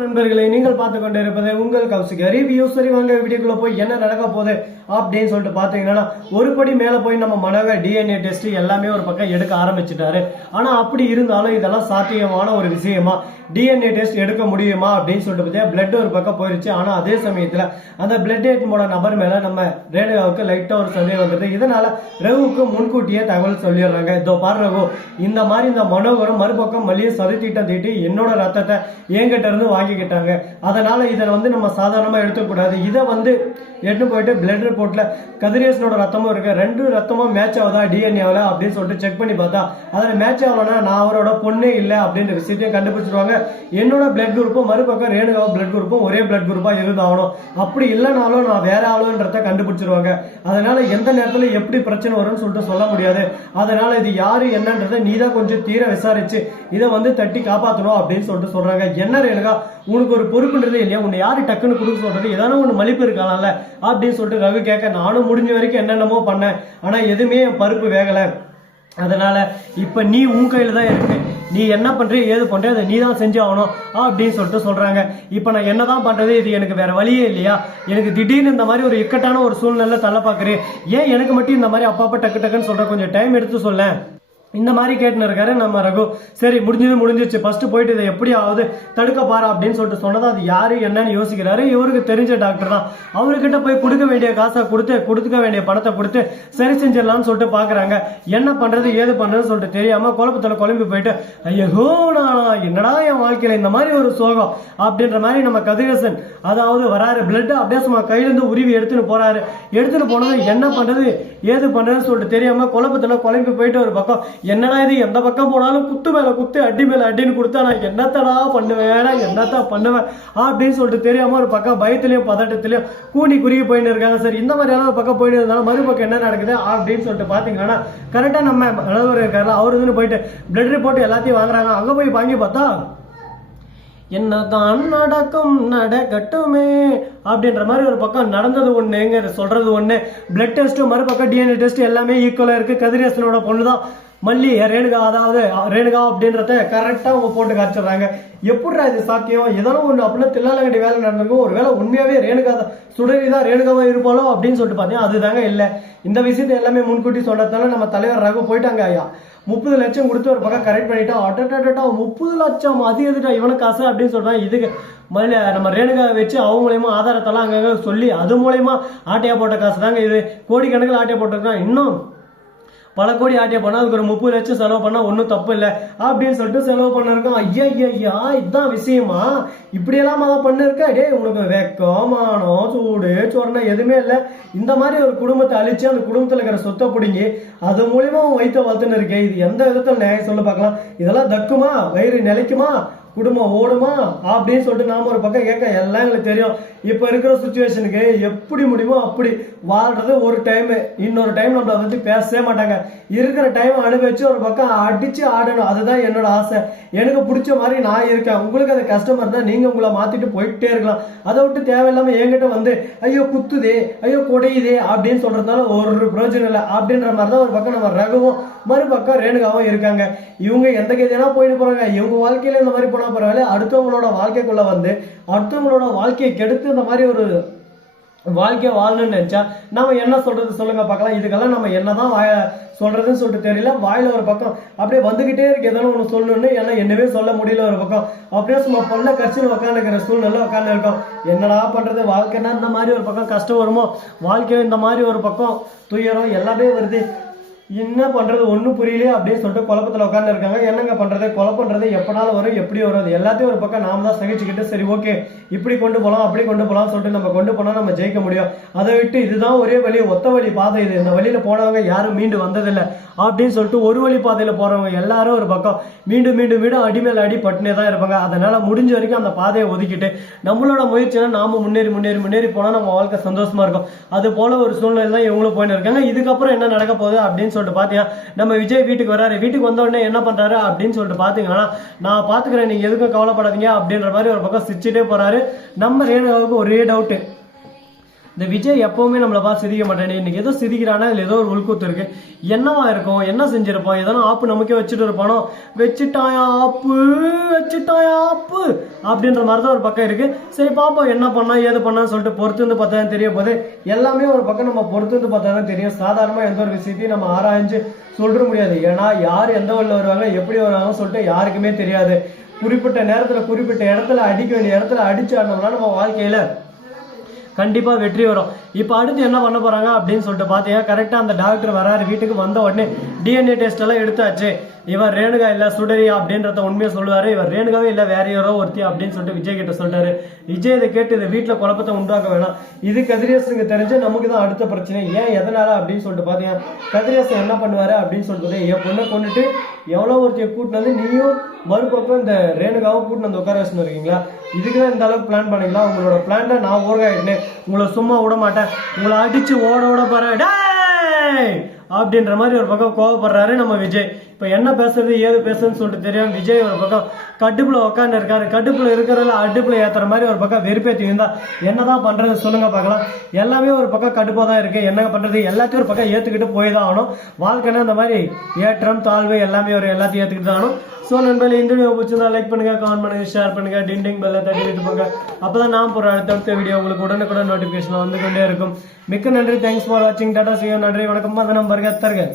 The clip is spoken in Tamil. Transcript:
நண்பர்களை நீங்கள் பார்த்து கொண்டு இருப்பது உங்கள் கௌசிக ரிவ்யூ. சரி வாங்க வீடியோக்குள்ள போய் என்ன நடக்க போகுது அப்படின்னு சொல்லிட்டு பாத்தீங்கன்னா, ஒரு படி மேல போய் நம்ம மனவ டிஎன்ஏ டெஸ்ட் எல்லாமே ஒரு பக்கம் எடுக்க ஆரம்பிச்சுட்டாரு. ஆனா அப்படி இருந்தாலும் இதெல்லாம் சாத்தியமான ஒரு விஷயமா, டிஎன்ஏ டெஸ்ட் எடுக்க முடியுமா அப்படின்னு சொல்லிட்டு பார்த்தா பிளட் ஒரு பக்கம் போயிருச்சு. ஆனா அதே சமயத்துல அந்த பிளட் ஏற்றுமோட நபர் மேல நம்ம ரேணுகாவுக்கு லைட்டா ஒரு சந்தேகம் வந்தது. இதனால ரகுவுக்கு முன்கூட்டியே தகவல் சொல்லிடுறாங்க. இதோ பாரு ரகு, இந்த மாதிரி இந்த மனோகரம் மறுபக்கம் மல்லியை சதித்திட்டம் தீட்டி என்னோட ரத்தத்தை என்கிட்ட இருந்து வாங்கிக்கிட்டாங்க. அதனால இதை நம்ம சாதாரணமா எடுத்துக்கூடாது. இதை எடுத்து போயிட்டு பிளட் ரிப்போர்ட்ல கதிரேசனோட ரத்தமும் இருக்கு, ரெண்டு ரத்தமும் மேட்ச் ஆகுதா டிஎன்ஏவில் அப்படின்னு சொல்லிட்டு செக் பண்ணி பார்த்தா அதில் மேட்ச் ஆகலன்னா நான் அவரோட பொண்ணே இல்லை அப்படின்ற விஷயத்தையும் கண்டுபிடிச்சிருவாங்க. என்னோட பிளட் குரூப்பும் மறுபக்கம் ரேணுகாவோ பிளட் குரூப்பும் ஒரே பிளட் குரூப்பா இருந்தாகணும். அப்படி இல்லைனாலும் நான் வேற ஆளுன்றத கண்டுபிடிச்சிருவாங்க. அதனால எந்த நேரத்துல எப்படி பிரச்சனை வரும்னு சொல்லிட்டு சொல்ல முடியாது. அதனால இது யாரு என்னன்றதை நீதான் கொஞ்சம் தீர விசாரிச்சு இதை தட்டி காப்பாற்றணும் அப்படின்னு சொல்லிட்டு சொல்றாங்க. என்ன ரேணுகா, உனக்கு ஒரு பொறுப்புன்றதே இல்லையா? உன்னை யாரு டக்குன்னு கொடுக்க சொல்றது? ஏதான ஒண்ணு மலிப்பு இருக்கானால அப்படின்னு சொல்லிட்டு ரவி கேட்க, நானும் முடிஞ்ச வரைக்கும் என்னென்னமோ பண்ணேன், ஆனா எதுவுமே என் பருப்பு வேகல. அதனால இப்ப நீ உன் கையில தான் இருக்கு, நீ என்ன பண்ற ஏது பண்ற அதை நீ தான் செஞ்சு ஆகணும் அப்படின்னு சொல்லிட்டு சொல்றாங்க. இப்ப நான் என்னதான் பண்றது, இது எனக்கு வேற வழியே இல்லையா? எனக்கு திடீர்னு இந்த மாதிரி ஒரு இக்கட்டான ஒரு சூழ்நிலை தள்ள பாக்குறேன், ஏன் எனக்கு மட்டும் இந்த மாதிரி அப்பா டக்கு டக்குன்னு சொல்ற, கொஞ்சம் டைம் எடுத்து சொல்ல இந்த மாதிரி கேட்டுன்னு இருக்காரு நம்ம ரகு. சரி முடிஞ்சிச்சு, ஃபர்ஸ்ட் போயிட்டு இதை எப்படியாவது தடுக்க பாரு அப்படின்னு சொல்லிட்டு சொன்னதா அது யாரு என்னன்னு யோசிக்கிறாரு. இவருக்கு தெரிஞ்ச டாக்டர் தான், அவர்கிட்ட போய் கொடுக்க வேண்டிய காசை கொடுத்துக்க வேண்டிய பணத்தை கொடுத்து சரி செஞ்சிடலாம்னு சொல்லிட்டு பாக்குறாங்க. என்ன பண்றது ஏது பண்றதுன்னு சொல்லிட்டு தெரியாம குழப்பத்துல குழம்பி போயிட்டு, ஐயோ நானா என்னடா என் வாழ்க்கையில இந்த மாதிரி ஒரு சோகம் அப்படின்ற மாதிரி நம்ம கதிரேசன் அதாவது வராரு. பிளட் அப்படியே சும்மா கையில இருந்து உருவி எடுத்துன்னு போறாரு. எடுத்துன்னு போனது என்ன பண்றது ஏது பண்றதுன்னு சொல்லிட்டு தெரியாம குழப்பத்துல குழம்பி போயிட்டு ஒரு பக்கம், என்னடா இது எந்த பக்கம் போனாலும் குத்து மேல குத்து அடி மேல அடின்னு கொடுத்தா நான் என்னத்தடா பண்ணுவேன் என்னத்தான் பண்ணுவேன் அப்படின்னு சொல்லிட்டு தெரியாம ஒரு பக்கம் பயத்திலயும் பதட்டத்திலயும் கூனி குறுகி போயின்னு இருக்காங்க. சரி இந்த மாதிரியான ஒரு பக்கம் போயிட்டு இருந்தாலும் மறுபக்கம் என்ன நடக்குது அப்படின்னு சொல்லிட்டு பாத்தீங்கன்னா, கரெக்டா நம்ம நடுவர் இருக்காரு, அவரு போயிட்டு பிளட் ரிப்போர்ட் எல்லாத்தையும் வாங்குறாங்க. அங்க போய் வாங்கி பார்த்தா என்னதான் நடக்கும் நடக்கட்டுமே அப்படின்ற மாதிரி ஒரு பக்கம் நடந்தது ஒண்ணுங்க, சொல்றது ஒண்ணு. பிளட் டெஸ்ட் மறுபக்கம் டிஎன்ஏ டெஸ்ட் எல்லாமே ஈக்குவலா இருக்கு. கதிரேசனோட பொண்ணுதான் மல்லி ரேணுகா, அதாவது ரேணுகா அப்படின்றத கரெக்டா அவங்க போட்டு காய்ச்சிடுறாங்க. எப்படிடா இது சாத்தியம்? ஏதாவது ஒண்ணு அப்படின்னா தில்லாலங்கடி வேலை நடந்திருக்கும். ஒரு வேலை உண்மையாவே ரேணுகா சுடரிதான் ரேணுகாவா இருப்பாளோ அப்படின்னு சொல்லிட்டு பாத்தீங்கன்னா அதுதாங்க இல்ல. இந்த விஷயத்தை எல்லாமே முன்கூட்டி சொன்னதுனால நம்ம தலைவர் ரகு போயிட்டாங்க. ஐயா 30 லட்சம் கொடுத்து ஒரு பக்கம் கரெக்ட் பண்ணிட்டோம். 30 லட்சம் அது எதுட்டா இவனுக்கு காசு அப்படின்னு சொல்றாங்க. இதுக்கு நம்ம ரேணுகா வச்சு அவங்க மூலயமா ஆதாரத்தெல்லாம் அங்கங்க சொல்லி அது மூலயமா ஆட்டையா போட்ட காசு தாங்க இது. கோடிக்கணக்கில் ஆட்டையா போட்டிருக்கான். இன்னும் பல கோடி ஆட்டிய பண்ணா அதுக்கு ஒரு 30 லட்சம் செலவு பண்ணா ஒன்னும் தப்பு இல்லை அப்படின்னு சொல்லிட்டு செலவு பண்ணிருக்கோம். ஐயா இதுதான் விஷயமா? இப்படியெல்லாம் அதை பண்ணிருக்க? டே உனக்கு வெக்கம் மானம் சூடு சொரணை எதுவுமே இல்லை. இந்த மாதிரி ஒரு குடும்பத்தை அழிச்சு அந்த குடும்பத்துல இருக்கிற சொத்தை பிடிங்கி அது மூலியமா வைத்த வளர்த்துன்னு இருக்கேன். இது எந்த விதத்துல நியாயம் சொல்ல பார்க்கலாம்? இதெல்லாம் தக்குமா? வயிறு நிலைக்குமா? குடும்பம் ஓடுமா அப்படின்னு சொல்லிட்டு நாம ஒரு பக்கம் கேட்க, எல்லாம் எங்களுக்கு தெரியும். இப்ப இருக்கிற சுச்சுவேஷனுக்கு எப்படி முடியுமோ அப்படி வாழ்றது ஒரு டைம், இன்னொரு டைம் நம்ம அதை பேசவே மாட்டாங்க. இருக்கிற டைம் அனுபவிச்சு ஒரு பக்கம் அடிச்சு ஆடணும், அதுதான் என்னோட ஆசை. எனக்கு பிடிச்ச மாதிரி நான் இருக்கேன். உங்களுக்கு அது கஷ்டமா இருந்தா நீங்க உங்களை மாத்திட்டு போயிட்டே இருக்கலாம். அதை விட்டு தேவையில்லாம என்கிட்ட ஐயோ குத்துதே ஐயோ கொடையுதே அப்படின்னு சொல்றதுனால ஒரு பிரயோஜனம் இல்லை அப்படின்ற மாதிரிதான் ஒரு பக்கம் நம்ம ரகுவும் மறுபக்கம் ரேணுகாவும் இருக்காங்க. இவங்க எந்த கேதினா போயிட்டு போறாங்க. இவங்க வாழ்க்கையில இந்த மாதிரி பரவாயில்ல, அடுத்தவங்களோட வாழ்க்கைக்குள்ள அடுத்தவங்களோட வாழ்க்கையை கெடுத்து இந்த மாதிரி ஒரு வாழ்க்கையை வாழணும்னு நினைச்சா நம்ம என்ன சொல்றது சொல்லுங்க பார்க்கலாம். இதுக்கெல்லாம் நம்ம என்னதான் சொல்றதுன்னு சொல்லிட்டு தெரியல. வாயில ஒரு பக்கம் அப்படியே வந்துகிட்டே இருக்கு எதாலும் ஒண்ணு சொல்லணும்னு, ஏன்னா என்னவே சொல்ல முடியல. ஒரு பக்கம் அப்படியே சும்மா பொண்ணை கட்சியில் உட்காந்துக்கிற சூழ்நிலை உட்காந்து இருக்கோம். என்னடா பண்றது? வாழ்க்கைன்னா இந்த மாதிரி ஒரு பக்கம் கஷ்டம் வருமோ, வாழ்க்கையில இந்த மாதிரி ஒரு பக்கம் துயரம் எல்லாமே வருது. என்ன பண்றது ஒன்னும் புரியலையே அப்படின்னு சொல்லிட்டு குழப்பத்துல உட்கார்ந்து இருக்காங்க. என்னங்க பண்றது? கொலை பண்றது எப்பனாலும் வரும், எப்படி வரும், எல்லாத்தையும் ஒரு பக்கம் நாம தான் சகிச்சுக்கிட்டு சரி ஓகே இப்படி கொண்டு போலாம் அப்படி கொண்டு போலாம் சொல்லிட்டு நம்ம கொண்டு போனா நம்ம ஜெயிக்க முடியும். அதை விட்டு இதுதான் ஒரே வழி, ஒத்த வழி பாதை இது, இந்த வழியில போனவங்க யாரும் மீண்டு வந்ததில்லை அப்படின்னு சொல்லிட்டு ஒரு வழி பாதையில போறவங்க எல்லாரும் ஒரு பக்கம் மீண்டும் அடிமேல அடி பட்டுனே தான் இருப்பாங்க. அதனால முடிஞ்ச வரைக்கும் அந்த பாதையை ஒதுக்கிட்டு நம்மளோட முயற்சியில நாம முன்னேறி போனா நம்ம வாழ்க்கை சந்தோஷமா இருக்கும். அது போல ஒரு சூழ்நிலை தான் இவங்களும் போயிட்டு இருக்காங்க. இதுக்கப்புறம் என்ன நடக்க போகுது அப்படின்னு சொல்லிட்டு பாத்தீங்கன்னா, நம்ம விஜய் வீட்டுக்கு வராரு. வீட்டுக்கு வந்த உடனே என்ன பண்றாரு அப்படின்னு சொல்லிட்டு பாத்தீங்கன்னா, நான் பாத்துக்கிறேன் நீங்க எதுக்கும் கவலைப்படாதீங்க அப்படின்ற மாதிரி ஒரு பக்கம் சிரிச்சுட்டே போறாரு. நம்ம ரேணுகாவுக்கு ஒரே டவுட், இந்த விஜய் எப்பவுமே நம்மளை பார்த்து சிரிக்க மாட்டானே, இன்னைக்கு ஏதோ சிரிக்கிறானா இல்லை ஏதோ ஒரு உள்கூத்து இருக்கு, என்னவா இருக்கும், என்ன செஞ்சிருப்பான், எதனா ஆப்பு நமக்கே வச்சுட்டு இருப்பானோ, வச்சுட்டாயா ஆப்பு அப்படின்ற மாதிரி தான் ஒரு பக்கம் இருக்கு. சரி பாப்போம் என்ன பண்ணா ஏது பண்ணான்னு சொல்லிட்டு பொறுத்து வந்து பார்த்தா தெரிய போகுது. எல்லாமே ஒரு பக்கம் நம்ம பொறுத்து வந்து பார்த்தா தான் தெரியும். சாதாரணமா எந்த ஒரு விஷயத்தையும் நம்ம ஆராய்ஞ்சு சொல்ற முடியாது. ஏன்னா யார் எந்த வழியில் வருவாங்க எப்படி வருவாங்கன்னு சொல்லிட்டு யாருக்குமே தெரியாது. குறிப்பிட்ட நேரத்துல குறிப்பிட்ட இடத்துல அடிக்க வேண்டிய இடத்துல அடிச்சு ஆடணும்னா நம்ம வாழ்க்கையில கண்டிப்பா வெற்றி வரும். இப்போ அடுத்து என்ன பண்ண போறாங்க அப்படின்னு சொல்லிட்டு பாத்தீங்கன்னா, கரெக்டா அந்த டாக்டர் வராரு. வீட்டுக்கு வந்த உடனே டிஎன்ஏ டெஸ்ட் எல்லாம் எடுத்தாச்சு. இவர் ரேணுகா இல்ல சுடரி அப்படின்றத உண்மையை சொல்லுவாரு. இவர் ரேணுகாவே இல்ல வேற யாரோ ஒருத்தி அப்படின்னு சொல்லிட்டு விஜய் கிட்ட சொல்றாரு. விஜய் இதை கேட்டு இதை வீட்டுல குழப்பத்தை உண்டாக்க வேணாம், இது கதிரேசனுக்கு தெரிஞ்சு நமக்கு தான் அடுத்த பிரச்சனை. ஏன் எதனால அப்படின்னு சொல்லிட்டு பாத்தீங்கன்னா, கதிரேசன் என்ன பண்ணுவாரு அப்படின்னு சொல்லிட்டு, என் பொண்ணை கொண்டுட்டு எவ்வளவு ஒருத்தைய கூட்டினு வந்து நீயும் மறுபக்கம் இந்த ரேணுகாவை கூட்டினு வந்து உட்கார வச்சுன்னு இருக்கீங்களா, இதுக்குதான் இந்த அளவுக்கு பிளான் பண்ணீங்களா, உங்களோட பிளான்ல நான் ஊர்காயிட்டேன், உங்களை சும்மா விட மாட்டேன், உங்களை அடிச்சு ஓட பாரு அப்படின்ற மாதிரி ஒரு பக்கம் கோவப்படுறாரு நம்ம விஜய். இப்ப என்ன பேசுறது ஏது பேசுறதுன்னு சொல்லிட்டு தெரியும். விஜய் ஒரு பக்கம் கடுப்புல உட்காந்து இருக்காரு. கடுப்புல இருக்கிறதுல அடுப்புல ஏத்துற மாதிரி ஒரு பக்கம் வெறுப்பேத்தி இருந்தா என்னதான் பண்றது சொல்லுங்க பார்க்கலாம். எல்லாமே ஒரு பக்கம் கடுப்பா தான் இருக்கு. என்ன பண்றது, எல்லாத்தையும் ஒரு பக்கம் ஏத்துக்கிட்டு போய் தான் ஆகணும். வாழ்க்கைன்னா இந்த மாதிரி ஏற்றம் தாழ்வு எல்லாமே ஒரு எல்லாத்தையும் ஏத்துக்கிட்டு தான் ஆகணும். ஸோ நண்பர்களே, இந்த வீடியோ பிடிச்சிருந்தா லைக் பண்ணுங்க, கமெண்ட் பண்ணுங்க, ஷேர் பண்ணுங்க, டிண்டிங் பெல்ல தட்டி விட்டு போங்க. அப்பதான் நான் போற அடுத்த வீடியோ உங்களுக்கு உடனுக்குடன் நோட்டிபிகேஷன் வந்து கொண்டே இருக்கும். மிக்க நன்றி. தேங்க்ஸ் ஃபார் வாட்சிங். Tata, see you. நன்றி, வணக்கம். மதனம் பர்கத்தர்கள்.